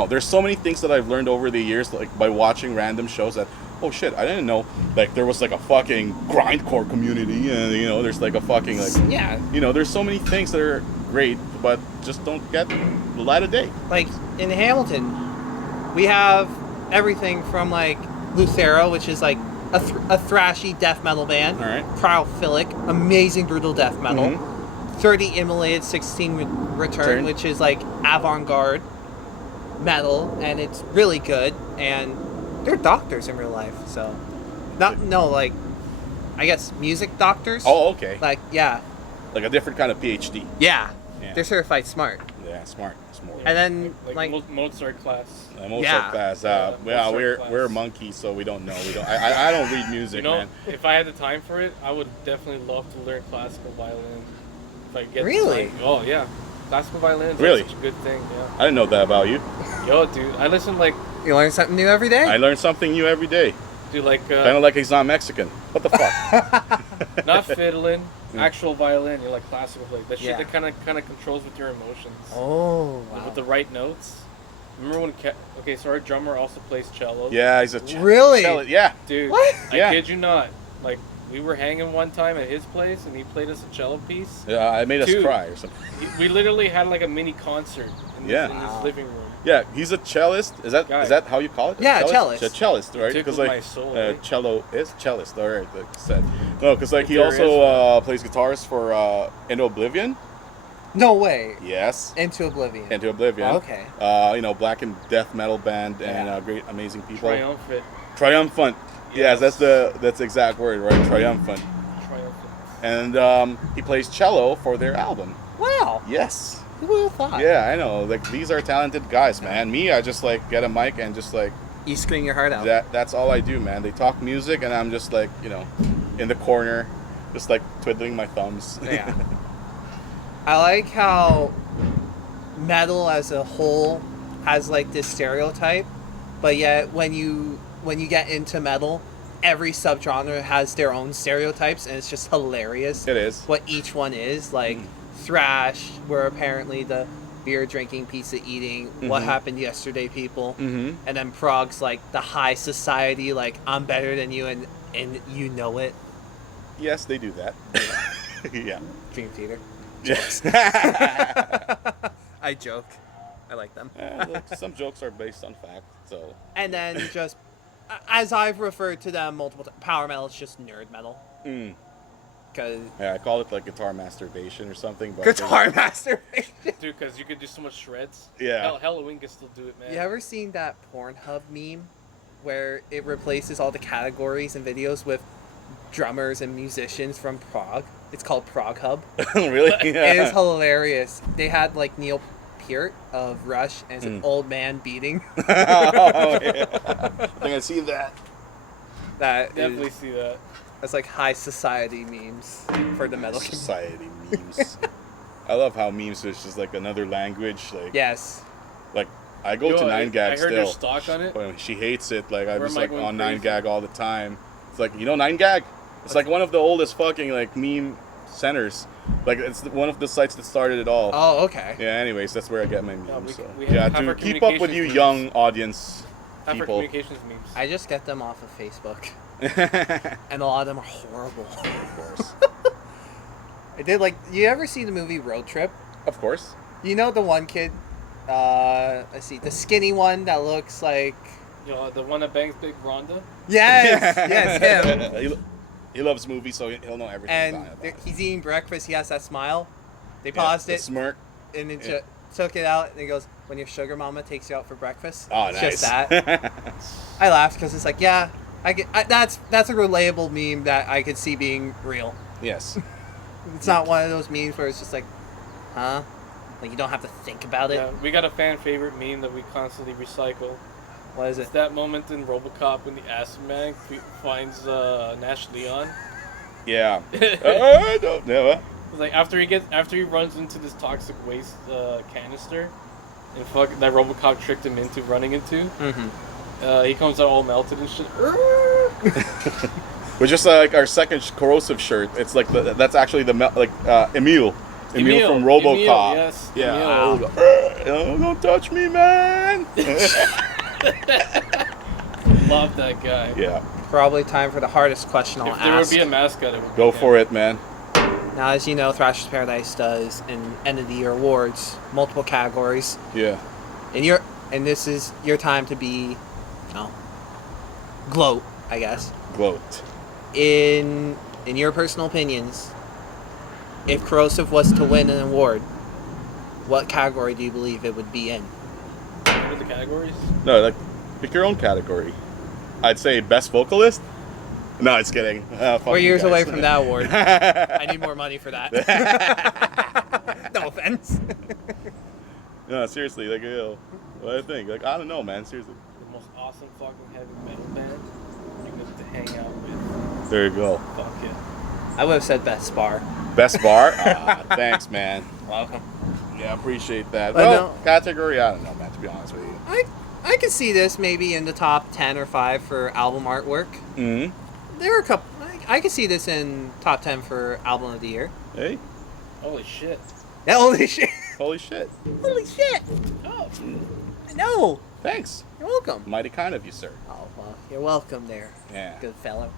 There's so many things that I've learned over the years, like by watching random shows that. Oh shit! I didn't know like there was like a fucking grindcore community, and there's like a fucking like Yeah, there's so many things that are great, but just don't get the light of day. like in Hamilton, we have everything from like Lucero, which is like a thrashy death metal band. All right. Cryophilic, amazing brutal death metal. Mhm. 30 Immolated 16 Return, which is like avant-garde metal, and it's really good. And they're doctors in real life, so like I guess music doctors. Oh, okay. Like yeah, Like a different kind of PhD. yeah, Yeah. they're certified smart. Yeah, smart. And then like Mozart class. Most Yeah. class. Yeah, Mozart we're class. we're monkeys, so we don't know. We don't. I don't read music, man. If I had the time for it, I would definitely love to learn classical violin. If I get the Really? time. Oh yeah, classical violin is Really? such a good thing. Yeah. I didn't know that about you. Yo, dude, I listen like you learn something new every day. I learn something new every day. Kind of like he's not Mexican. What the fuck? not fiddling, actual violin. You're like classical, like that shit Yeah. that kind of controls with your emotions. Oh wow. With the right notes. Remember when so our drummer also plays cello. Yeah, he's a Really? cello- yeah. Dude, What? I Yeah. kid you not. Like we were hanging one time at his place and he played us a cello piece. Yeah, it made us Dude. cry or something. We literally had like a mini concert in Yeah. this Wow. living room. Yeah, he's a cellist. Is Guy. that how you call it? Yeah, cellist. A cellist, right? Tickled like my soul, eh? cello is cellist. All right, like I said. No, because like he There also plays guitars for Into Oblivion. No way. Yes. Into Oblivion. Into Oblivion. Okay. Black and death metal band and Yeah. great, amazing people. Triumphant. Triumphant. Yes, that's the exact word, right? Triumphant. Triumphant. And he plays cello for their album. Wow. Yes. Who would have thought? Yeah, I know. Like, these are talented guys, man. Me, I just like get a mic and just like You scream your heart out. that's all I do, man. They talk music and I'm just like, you know, in the corner, just like twiddling my thumbs. Yeah. I like how metal as a whole has like this stereotype, but yet when you get into metal, every subgenre has their own stereotypes, and it's just hilarious. It is. What each one is. Like thrash, where apparently the beer drinking, pizza eating, what happened yesterday people, and then prog's like the high society, like I'm better than you, and you know it. Yes, they do that. Yeah. Dream Theater. Yes. I joke. I like them. Look, some jokes are based on fact, so. And then just, as I've referred to them multiple times, power metal is just nerd metal. Cause Yeah, I call it like guitar masturbation or something. But guitar masturbation. Dude, because you could do so much shreds. Yeah. Halloween can still do it, man. You ever seen that Pornhub meme where it replaces all the categories and videos with drummers and musicians from Prague? It's called Prog Hub. Really? It is hilarious. They had like Neil Peart of Rush and it's an old man beating. Oh, yeah. I think I see that. That Definitely is, see that. that's like high society memes for the metal community. Society memes. I love how memes is just like another language. Like, Yes. like I go to 9gag I heard still. their stock on it. But she hates it. Like I Where was am I like going on crazy? 9gag all the time. It's like, you know, 9gag. It's like one of the oldest fucking like meme centers. Like it's one of the sites that started it all. Oh, okay. Yeah. Anyways, that's where I get my memes. Yeah, we- so. we have Yeah, our to keep up with you, communications young memes. audience Half our people. communications memes. I just get them off of Facebook, Of and a lot of them are horrible. course. I did like. You ever see the movie Road Trip? Of course. You know the one kid. Let's see, the skinny one that looks like. The one that bangs Big Rhonda. Yes, yes, him. He loves movies, so he'll know everything. And about it. he's eeating breakfast. He has that smile. They Yeah, paused the it smirk. and then Yeah. took it out, and he goes, "When your sugar mama takes you out for breakfast." Oh, It's nice. just that. I laughed because it's like, yeah, that's a relatable meme that I could see being real. Yes. It's not one of those memes where it's just like, huh? Like you don't have to think about it. Yeah, we got a fan favorite meme that we constantly recycle. What is It's it? that moment in RoboCop when the Acid Man finds Nash Leon. Yeah. I don't know. It's like after he runs into this toxic waste canister, and fuck that RoboCop tricked him into running into. Mm-hmm. He comes out all melted and shit. We're just like our second Corrosive shirt. It's like that's actually the Emil from RoboCop. Emil, yes. Yeah. Emil. Oh, don't touch me, man. Love that guy. Yeah. Probably time for the hardest question I'll If there would ask. be a mascot, it would Go be for it, man. Now, as you know, Thrashers Paradise does in end of the year awards, multiple categories, Yeah. and this is your time to be, gloat, I guess. Gloat. In your personal opinions, if Corrosive was to win an award, what category do you believe it would be in? What are the categories? No, like pick your own category. I'd say best vocalist. No, it's kidding. Fuck We're you years guys. away from that award. I need more money for that. No offense. No, seriously, like, what do I think? Like, I don't know, man. Seriously. The most awesome fucking heavy metal band you get to hang out with. There you go. Fuck yeah. I would have said best bar. Best bar? Thanks, man. Welcome. Yeah, appreciate that. I Well, know. category, I don't know, man, to be honest with you. I could see this maybe in the top 10 or 5 for album artwork. Mm-hmm. There are a couple. I could see this in top 10 for album of the year. Hey, Holy shit. Yeah, holy shit. holy shit. Holy shit. Oh. I know. Thanks. You're welcome. Mighty kind of you, sir. Oh, well, you're welcome there. Yeah. Good fellow.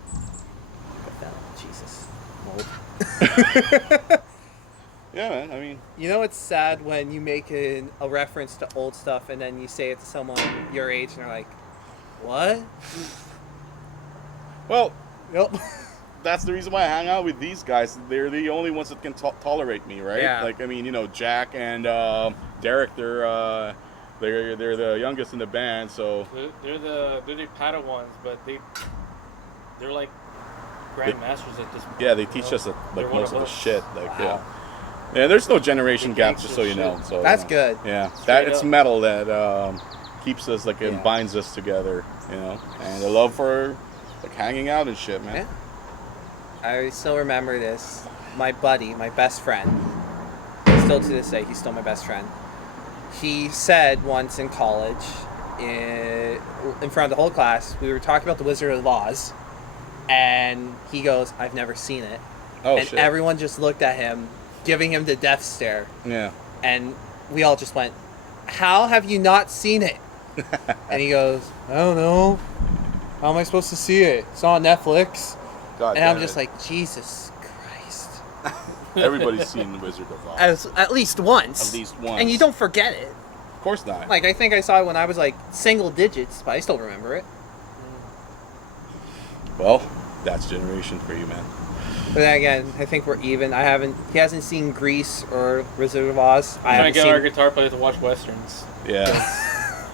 Good fellow. Jesus. Mold. Yeah, man, I mean, You know it's sad when you make a reference to old stuff and then you say it to someone your age and they're like, what? well, Nope. that's the reason why I hang out with these guys. They're the only ones that can tolerate me, right? Yeah. Like, I mean, Jack and Derek, they're the youngest in the band, so They're the Padawans, but they're like grandmasters at this point. yeah, they teach us They're like one most of the us. shit. Like, Wow. Yeah, there's no generation The gap, just so gangster you know. shit. So That's good. Yeah, Straight that it's up. metal that keeps us like Yeah. and binds us together, you know, and the love for like hanging out and shit, man. Yeah. I still remember this. My buddy, my best friend, still to this day, he's still my best friend. He said once in college, in front of the whole class, we were talking about the Wizard of Oz, and he goes, "I've never seen it," Oh and shit. everyone just looked at him, giving him the death stare, Yeah. and we all just went, "How have you not seen it?" And he goes, "I don't know. How am I supposed to see it? It's on Netflix." God And I'm damn just it. like, Jesus Christ. Everybody's seen the Wizard of Oz. At least once. At least once. And you don't forget it. Of course not. Like, I think I saw it when I was like single digits, but I still remember it. Well, that's generation for you, man. But then again, I think we're even. He hasn't seen Grease or Wizard of Oz. I I'm trying to haven't get seen. our guitar player to watch westerns. Yeah.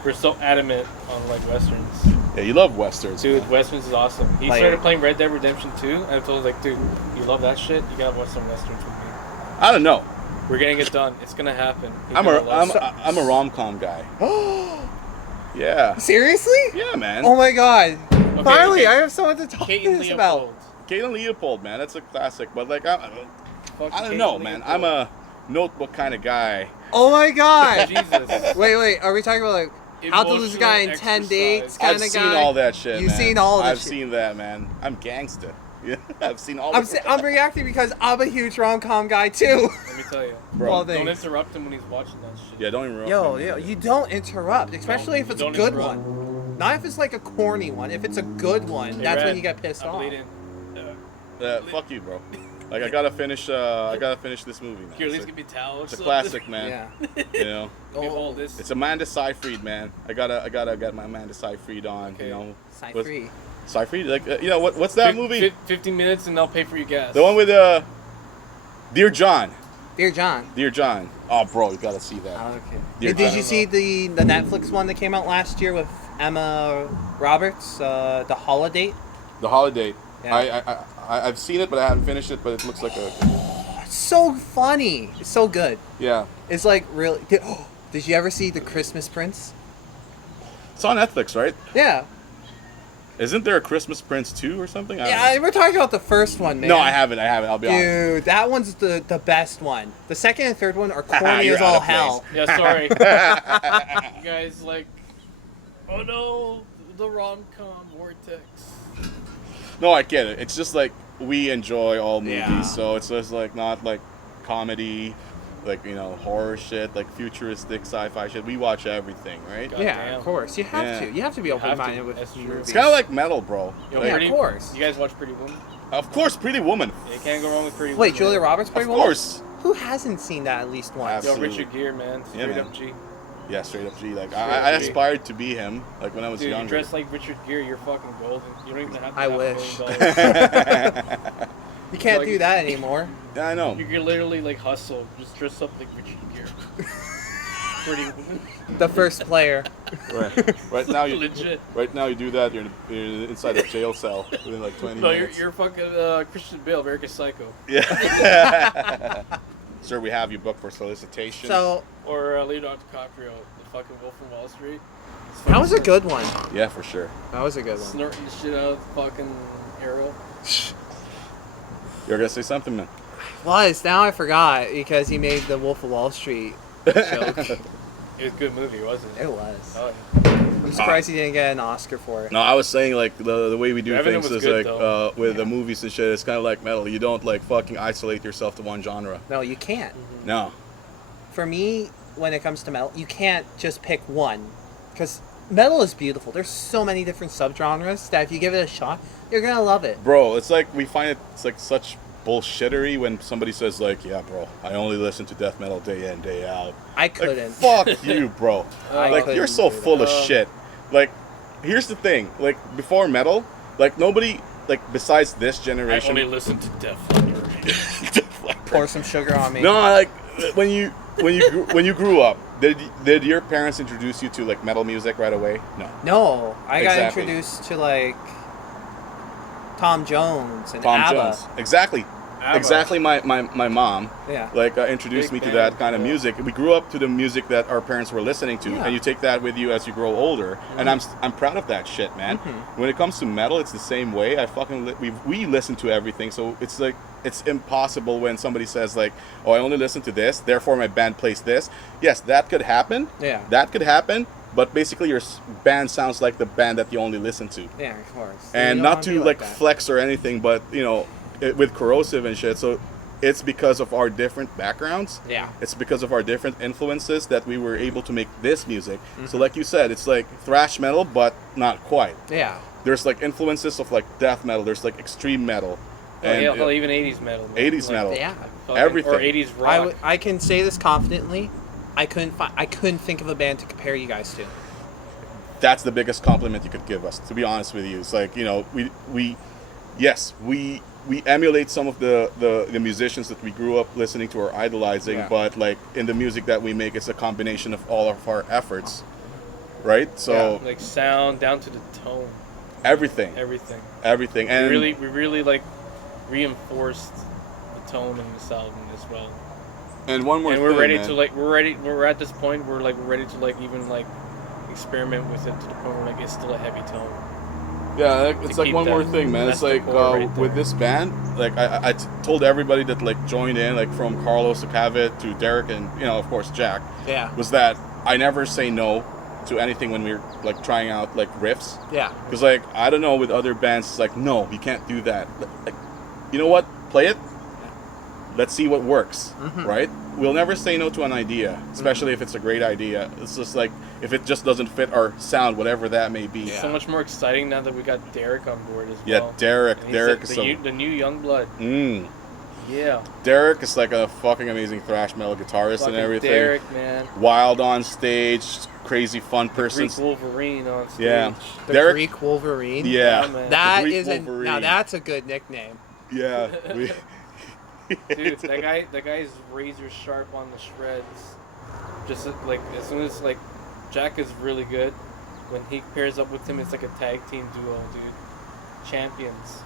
We're so adamant on like westerns. Yeah, you love westerns. Dude, man. westerns is awesome. He Like- started playing Red Dead Redemption 2, and I told him like, dude, you love that shit? You gotta watch some westerns with me. I don't know. We're getting it done. It's gonna happen. He's I'm gonna love it. I'm a rom-com guy. Yeah. Seriously? Yeah, man. Oh my god. Finally, okay. I have someone to talk Kate to and this about. Leopold. Kate and Leopold, man, that's a classic. But like, Fuck I don't Kate know, and man. Leopold. I'm a notebook kind of guy. Oh my god. Jesus. Wait. Are we talking about like how to lose a guy in 10 Emotional dates exercise. kind I've of seen guy? all that shit. You've man. seen all that I've shit. seen that, man. I'm gangster. Yeah, I've seen all. I'm reacting because I'm a huge rom-com guy too. Let me tell you. Bro. Well, Don't thanks. interrupt him when he's watching that shit. Yeah, don't even. Yo, interrupt me, man. you don't interrupt, especially if it's a Don't good interrupt. one. Not if it's like a corny one. If it's a good one, Hey, that's when Red, you get pissed I'm off. bleeding. Fuck you, bro. Like I gotta finish. I gotta finish this movie, man. Here, at It's least a, give me towels. it's a classic, man. Yeah. You know, Let me hold this. it's Amanda Seyfried, man. I gotta get my Amanda Seyfried on. Okay. You know, Sign What's- free. Seyfried. Like, you know what's that movie? 15 minutes and I'll pay for your gas. The one with Dear John. Dear John. Dear John. Oh, bro, you gotta see that. Oh, okay. Dear Did John. you see the Netflix one that came out last year with Emma Roberts, The Holiday? The Holiday. Yeah. I've seen it, but I haven't finished it. But it looks like a It's so funny. It's so good. yeah. It's like really. Did you ever see The Christmas Prince? It's on Netflix, right? Yeah. Isn't there a Christmas Prince 2 or something? I don't Yeah, know. we're talking about the first one, man. No, I haven't. I'll be honest. Dude, that one's the best one. The second and third one are corny You're as out all of place. hell. Yeah, sorry. You guys like, oh no, the rom-com vortex. No, I get it. It's just like we enjoy all movies, Yeah. so it's just like not like comedy, like horror shit, like futuristic sci-fi shit. We watch everything, right? God Yeah, damn. of course. You have Yeah. to. You have to be You have to. open-minded with That's true. movies. It's kind of like metal, bro. Yo, Like, Yeah, Pretty- of course. You guys watch Pretty Woman? of course, Pretty Woman. Yeah, you can't go wrong with Pretty Wait, Woman. Julia Roberts played Of one? course. Who hasn't seen that at least once? Yo, Absolutely. Richard Gere, man. Yeah, Straight man. up G. Yeah, straight up G. Like Straight I up G. aspired to be him, like when I was Dude, you younger. dress like Richard Gere, you're fucking golden. You don't even have to I have wish. $1 million. You can't Like- do that anymore. Yeah, I know. You can literally like hustle, just dress up like Richard Gere. Pretty Woman. The first player. Right now, Legit. right now you do that. You're inside a jail cell within like 20 No, minutes. you're fucking Christian Bale, American Psycho. Yeah. Sir, we have you booked for solicitation. So, Or Leonardo DiCaprio, the fucking Wolf of Wall Street. that was a good one. Yeah, for sure. That was a good one. Snorting the shit out of the fucking arrow. You're gonna say something, man. Was. Now I forgot because he made the Wolf of Wall Street joke. It was a good movie, wasn't it? It was. Oh, yeah. I'm surprised he didn't get an Oscar for it. No, I was saying like the way we do Revenant things was is good, like though. with the movies and shit. It's kind of like metal. You don't like fucking isolate yourself to one genre. No, you can't. No. For me, when it comes to metal, you can't just pick one. Because metal is beautiful. There's so many different subgenres that if you give it a shot, you're going to love it. Bro, it's like we find it's like such bullshittery when somebody says like, yeah, bro, I only listen to death metal day in, day out. I Like, couldn't. fuck you, bro. I Like, couldn't you're so do that. full of shit. Like, here's the thing. Like, before metal, like, nobody, like, besides this I generation... only listen to Def Leppard. Pour some sugar on me. No, like, when you grew up, did your parents introduce you to, like, metal music right away? No. No, I got Exactly. introduced to, like, Tom Jones and Tom ABBA. Jones. Exactly. exactly my mom Yeah. like introduced Big me to band, that kind of yeah. music. We grew up to the music that our parents were listening to, Yeah. and you take that with you as you grow older. And I'm proud of that shit, man. When it comes to metal, it's the same way. I fucking we listen to everything, so it's like it's impossible when somebody says like, "Oh, I only listen to this, therefore my band plays this." Yes, that could happen. Yeah. That could happen. But basically, your band sounds like the band that you only listen to. Yeah, of course. And You don't not wanna to be like that. flex or anything, but you know, with Corrosive and shit. So it's because of our different backgrounds. Yeah. It's because of our different influences that we were able to make this music. So like you said, it's like thrash metal, but not quite. Yeah. There's like influences of like death metal. There's like extreme metal. And hell, even 80s metal. man. 80s metal. Yeah. Fucking- everything. Or 80s rock. I can say this confidently. I couldn't think of a band to compare you guys to. That's the biggest compliment you could give us, to be honest with you. It's like, you know, we emulate some of the musicians that we grew up listening to or idolizing, Yeah. but like in the music that we make, it's a combination of all of our efforts, right? So Like sound down to the tone, everything, everything. and We really like reinforced the tone in this album as well. and one more And thing, we're ready man. to like we're at this point where like we're ready to like even like experiment with it to the point where like it's still a heavy tone. Yeah, it's to like keep one more that- thing, man. that's It's the like core right with there. this band, like I told everybody that like joined in, like from Carlos to Cavett to Derek and you know of course Jack, Yeah. was that I never say no to anything when we're like trying out like riffs. Yeah. Because like I don't know with other bands, it's like no, you can't do that. Like, you know what? Play it. Let's see what works, right? We'll never say no to an idea, especially if it's a great idea. It's just like if it just doesn't fit our sound, whatever that may be. It's so much more exciting now that we got Derek on board as Yeah, well. Derek. And he's Derek like is the new young blood. Mm. Yeah. Derek is like a fucking amazing thrash metal guitarist Fucking and everything. Derek, man. Wild on stage, crazy fun person. Greek Wolverine on stage. Yeah. The Derek. Greek Wolverine. Yeah. Yeah, man. That The Greek is now Wolverine. that's a good nickname. Yeah. Dude, that guy's razor sharp on the shreds. Just like as soon as like Jack is really good. When he pairs up with him, it's like a tag team duo, dude. Champions.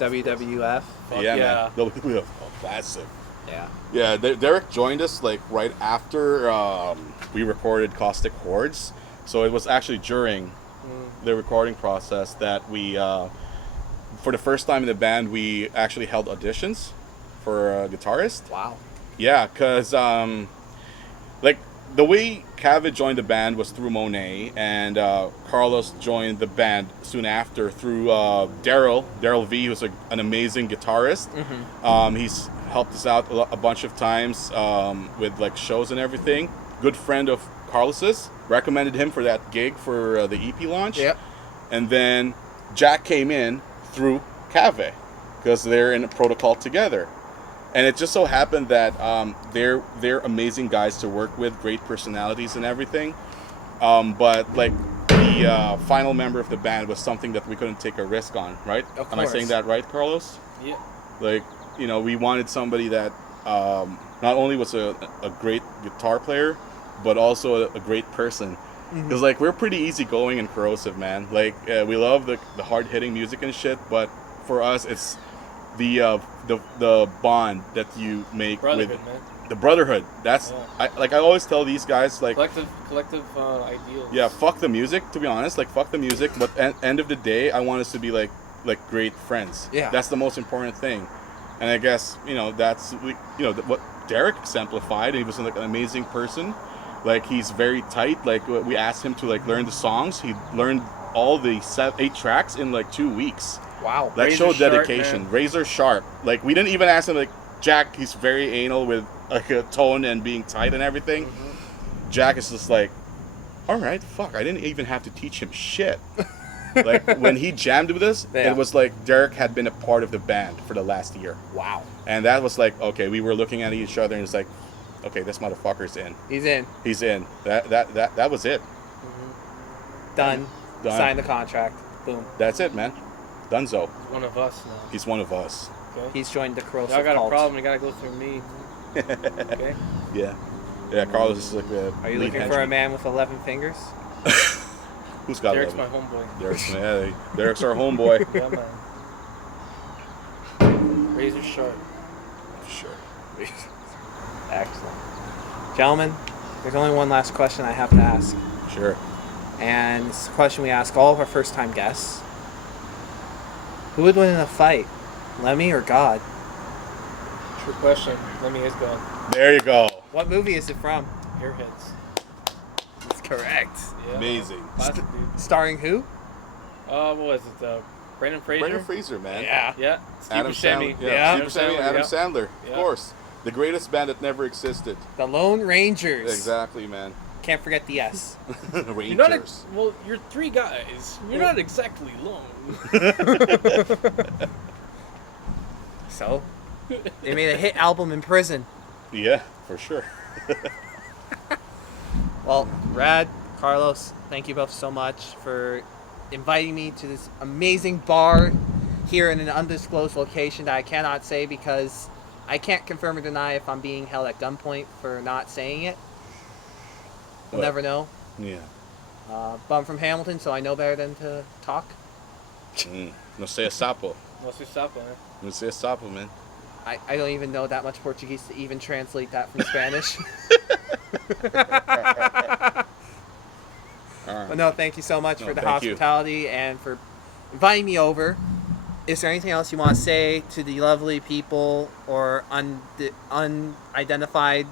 WWF. Fuck yeah, yeah. man. WWF. Oh, classic. Yeah. Yeah, Derek joined us like right after we recorded Caustic Hordes. So it was actually during the recording process that we, for the first time in the band, we actually held auditions for a guitarist. Wow. Yeah, because like the way Cavett joined the band was through Monet, and Carlos joined the band soon after through Daryl V, who's an amazing guitarist. He's helped us out a bunch of times with like shows and everything. Good friend of Carlos's, recommended him for that gig for the EP launch. Yep. And then Jack came in through Cavett because they're in a protocol together. And it just so happened that they're amazing guys to work with, great personalities and everything. But like the final member of the band was something that we couldn't take a risk on, right? Of Am I saying course. that right, Carlos? Yeah. Like, you know, we wanted somebody that not only was a great guitar player, but also a great person. Because like we're pretty easygoing and Corrosive, man. Like we love the hard hitting music and shit, but for us it's the bond that you make Brotherhood, with man. the brotherhood. That's Yeah. I always tell these guys like Collective ideals. yeah, fuck the music, to be honest, like fuck the music, but end of the day I want us to be like great friends. Yeah. That's the most important thing. And I guess, you know, that's what Derek exemplified. He was like an amazing person. Like he's very tight. Like we asked him to like learn the songs. He learned all the 8 tracks in like 2 weeks. Wow. That Razor showed sharp, dedication. man. Razor sharp. Like we didn't even ask him like Jack. He's very anal with like a tone and being tight and everything. Jack is just like, all right, fuck. I didn't even have to teach him shit. Like when he jammed with us, Yeah. it was like Derek had been a part of the band for the last year, Wow. and that was like okay. We were looking at each other and it's like, okay, this motherfucker's in. He's in. He's in. That was it. Done. Done. Sign the contract. Boom. That's it, man. Dunzo. He's one of us now. He's one of us. Okay. He's joined the Corrosive Y'all got cult. a problem, you gotta go through me. Okay? Yeah. Yeah, Carlos is like the Are you lead looking henchman. for a man with 11 fingers? Who's got Derek's 11? my homeboy. Derek's our homeboy. Yeah, man. Razor sharp. sure. Excellent. Gentlemen, there's only one last question I have to ask. Sure. And it's a question we ask all of our first-time guests. Who would win in a fight, Lemmy or God? True question. Lemmy is God. There you go. What movie is it from? Airheads. That's correct. Yeah. Amazing. Classic, dude. Starring who? What was it? Brendan Fraser? Brendan Fraser, man. Yeah. Yeah. Steve Adam Buscemi. Sandler. Yeah. Steve Buscemi, Adam Sandler. Yeah. Of course. The greatest band that never existed. The Lone Rangers. Exactly, man. Can't forget the S. Rangers. You're not well, you're three guys. You're not exactly lone. So, they made a hit album in prison. Yeah, for sure. Well, Rad, Carlos, thank you both so much for inviting me to this amazing bar here in an undisclosed location that I cannot say because I can't confirm or deny if I'm being held at gunpoint for not saying it. We'll What? never know. Yeah. But I'm from Hamilton, so I know better than to talk. No sei sapo. What's your stop on it? No sei sapo, man. I don't even know that much Portuguese to even translate that from Spanish. But no, thank you so much No, for the thank you. hospitality and for inviting me over. Is there anything else you want to say to the lovely people or unidentified,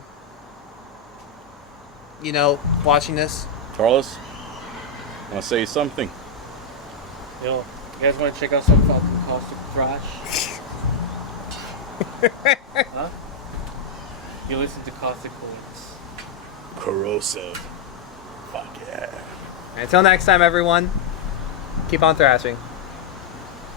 watching this? Carlos, I want to say something. Yo, you guys want to check out some fucking caustic thrash? Huh? You listen to Caustic Points. Corrosive. Fuck yeah. Until next time, everyone, keep on thrashing.